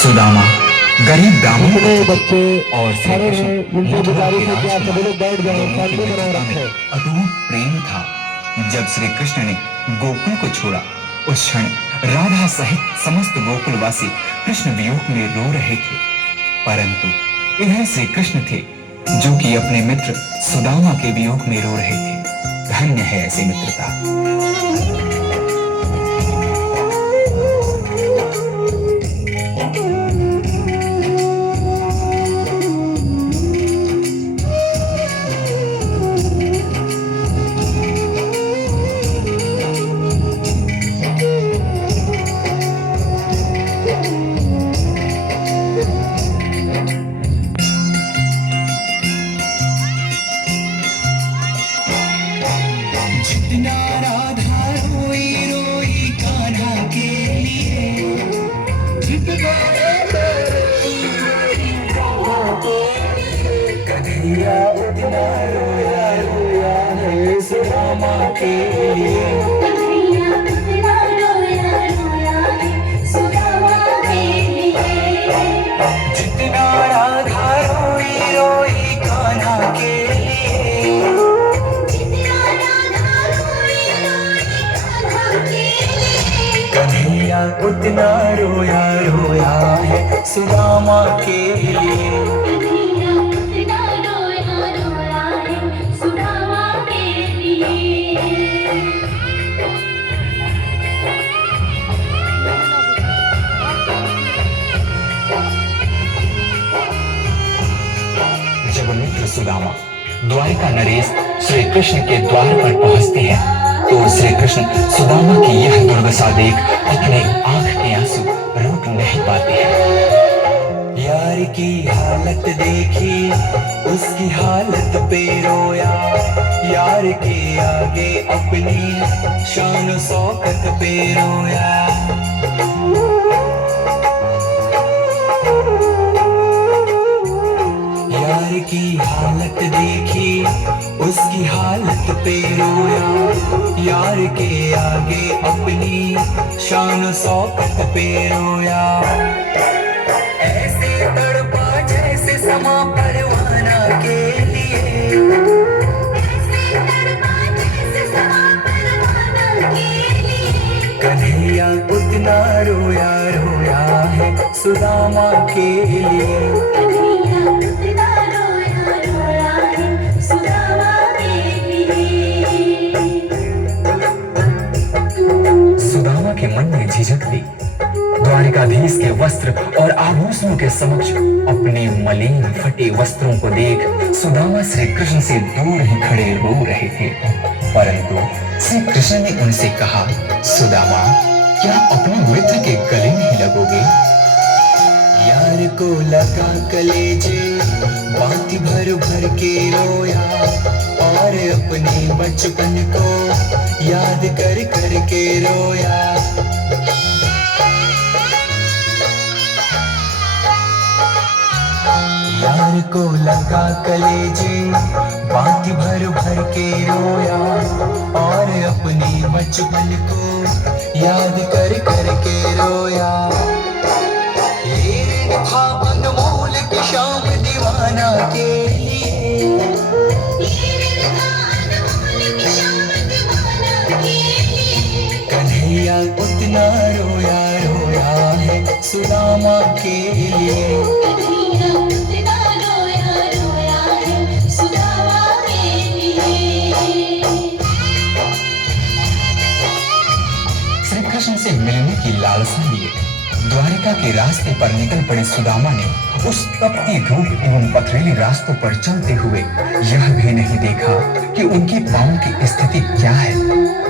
सुदामा गरीब ब्राह्मण जितने बच्चे और खड़े हैं जिनसे गुजारिश है कि आप सभी लोग बैठ जाएं, शांति बनाए रखें। अटूट प्रेम था। जब श्री कृष्ण ने गोकुल को छोड़ा, उस क्षण राधा सहित समस्त गोकुलवासी कृष्ण वियोग में रो रहे थे। परंतु इधर श्री कृष्ण थे जो कि अपने मित्र सुदामा के वियोग में रो रहे थे। धन्य है ऐसी मित्रता। जितना राधा रोई रोई कान्हा के लिए, जितना राधा रोई रोई कान्हा के लिए, कन्हैया उतना रोया रोया है सुदामा के लिए। कन्हैया उतना रोया रोया है सुदामा के लिए। जितना राधा रोई रोई कान्हा के लिए, कन्हैया उतना रोया रोया है सुदामा के लिए। कन्हैया उतना रोया रोया है सुदामा के लिए। जब मित्र सुदामा द्वारिका नरेश श्री कृष्ण के द्वार पर पहुंचते हैं तो श्री कृष्ण सुदामा की यह दुर्दशा देख अपने आंख के आंसू रोक नहीं पाते हैं। यार की हालत देखी, उसकी हालत पे रोया, यार के आगे अपनी शान शौकत पे रोया। यार की हालत देखी, उसकी हालत पे रोया, यार के आगे अपनी शान शौकत पे रोया। ऐसे तड़पा जैसे समा परवाना के लिए, ऐसे तड़पा जैसे समा परवाना के लिए। कन्हैया उतना रोया रोया है सुदामा के लिए। कन्हैया उतना रोया रोया है सुदामा के लिए। सुदामा के मन में झिझक थी। द्वारिकाधीश के वस्त्र और आभूषणों के समक्ष अपने मलिन फटे वस्त्रों को देख सुदामा श्री कृष्ण से दूर ही खड़े रो रहे थे। परंतु श्री कृष्ण ने उनसे कहा, सुदामा, क्या अपने मित्र के गले नहीं लगोगे? यार को लगा कलेजे, बात भर भर के रोया, और अपने बचपन को याद कर कर के रोया। यार को लगा कलेजे, बात भर भर के रोया, और अपने बचपन को याद कर कर के रोया। ये ऋण था अनमोल की शाम दीवाना के लिए, ये ऋण था अनमोल की शाम दीवाना के लिए। कन्हैया उतना रोया रोया है सुदामा के लिए। कन्हैया उतना रोया रोया है सुदामा के लिए। श्री कृष्ण से मिलने की लालसा लिए द्वारिका के रास्ते पर निकल पड़े सुदामा ने उस तपती धूप एवं पथरीली रास्तों पर चलते हुए यह भी नहीं देखा कि उनके पांव की स्थिति क्या है।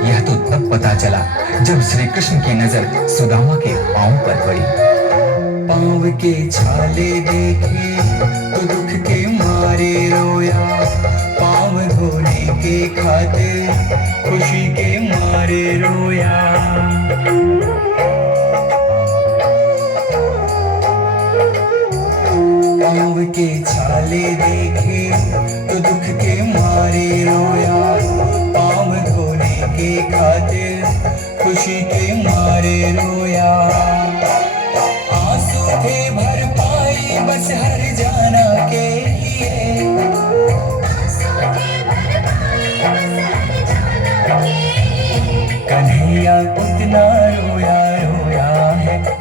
यह तो तब पता चला जब श्री कृष्ण की नजर सुदामा के पांव पर पड़ी। पांव के छाले देखे तो दुख के मारे रोया, पांव धोने के खातिर खुशी के मारे रोया। पांव के छाले देखे तो दुख के मारे रोया, पांव धोने के खातिर खुशी के मारे रोया। आंसू थे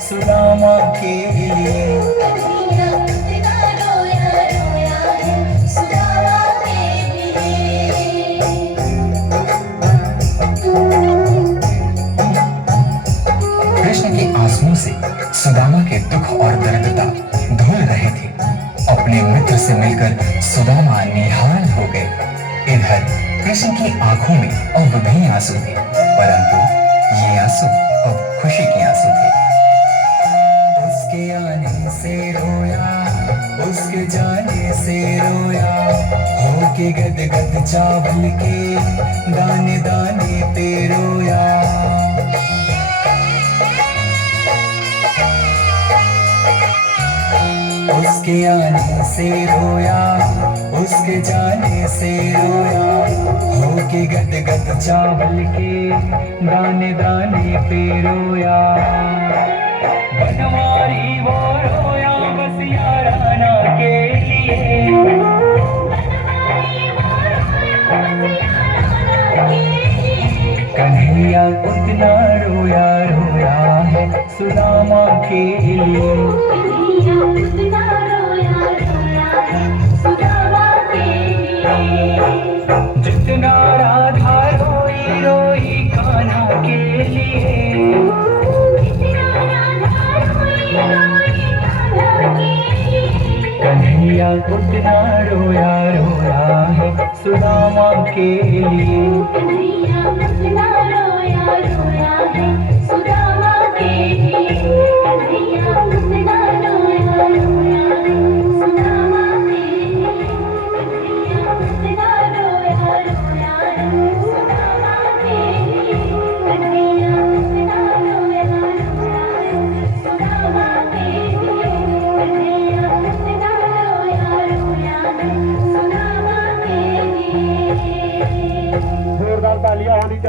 सुदामा के लिए। कन्हैया कितना रोया रोया है सुदामा के लिए। कृष्ण के आंसुओं से सुदामा के दुख और दरिद्रता धुल रहे थे। अपने मित्र से मिलकर सुदामा निहाल हो गए। इधर कृष्ण की आंखों में अब भी आंसू थे, परंतु ये आंसू अब खुशी के आंसू थे। उसके आने से रोया, उसके जाने से रोया, होके गदगद चावल के दाने दाने पे रोया। उसके आने से रोया, उसके जाने से रोया, होके गदगद चावल के दाने दाने पे रोया। बनवारी वो रोया बस याराना के लिए। कन्हैया उतना रोया रोया है सुदामा के लिए। कन्हैया कितना रोया रोया है सुदामा के लिए। जितना राधा रोई रोई कान्हा के लिए। कितना राधा रोई रोई कान्हा के लिए। कन्हैया उतना रोया रोया है सुदामा के लिए। कन्हैया कितना रोया रोया है सुदामा के लिए। कन्हैया कितना रोया रोया है सुदामा के लिए। कन्हैया कितना रोया रोया है सुदामा के लिए। कन्हैया कितना रोया रोया है सुदामा के लिए। कन्हैया कितना रोया रोया है सुदामा के लिए। जोरदार तालियां होनी चाहिए।